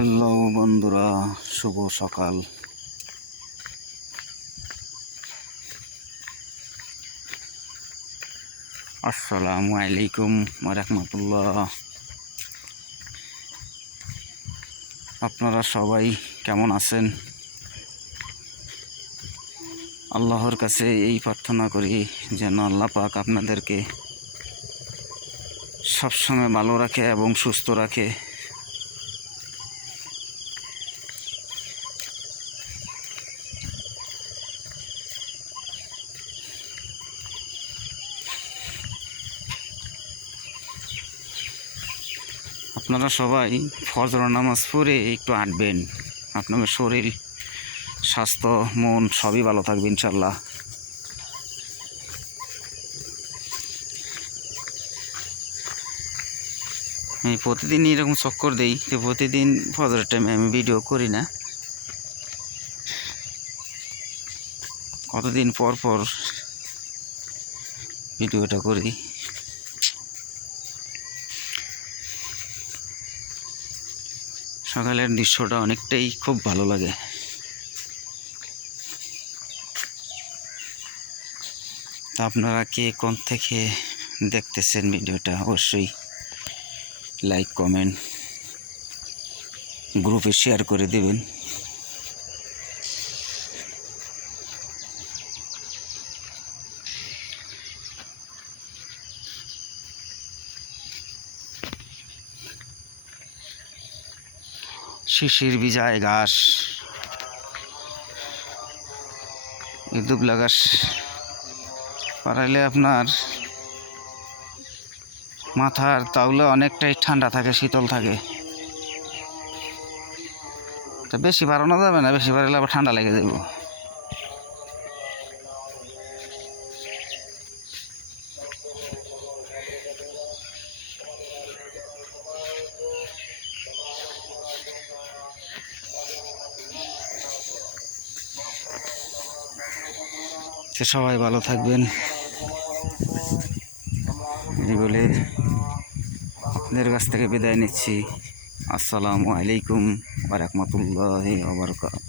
Hello বন্ধুরা, শুভ সকাল। আসসালামু আলাইকুম ওয়া রাহমাতুল্লাহ। আপনারা সবাই কেমন আছেন? আল্লাহর কাছে এই প্রার্থনা করি যেন আল্লাহ পাক আপনাদেরকে সবসময় ভালো রাখে এবং সুস্থ রাখে। আপনারা সবাই ফজর নামাজ পড়ে একটু হাঁটবেন, আপনাদের শরীর স্বাস্থ্য মন সবই ভালো থাকবে ইনশাল্লাহ। আমি প্রতিদিন এরকম চক্কর দিই, তো প্রতিদিন ফজরের টাইমে আমি ভিডিও করি না, কতদিন পর পর ভিডিওটা করি। সকালের দৃশ্যটা অনেকটাই খুব ভালো লাগে। তা আপনারা কে কোন থেকে দেখতেছেন ভিডিওটা অবশ্যই লাইক কমেন্ট গ্রুপে শেয়ার করে দেবেন। শিশির ভিজায় ঘাস, এই দুবলা ঘাস পাড়াইলে আপনার মাথার তাহলে অনেকটাই ঠান্ডা থাকে, শীতল থাকে। তা বেশি বাড়ানো যাবে না, বেশি বাড়ালে আবার ঠান্ডা লেগে যাবে। সবাই ভালো থাকবেন এই বলে আপনাদের কাছ থেকে বিদায় নিচ্ছি। আসসালামু আলাইকুম ওয়া রাহমাতুল্লাহি ওয়া বারাকাতুহু।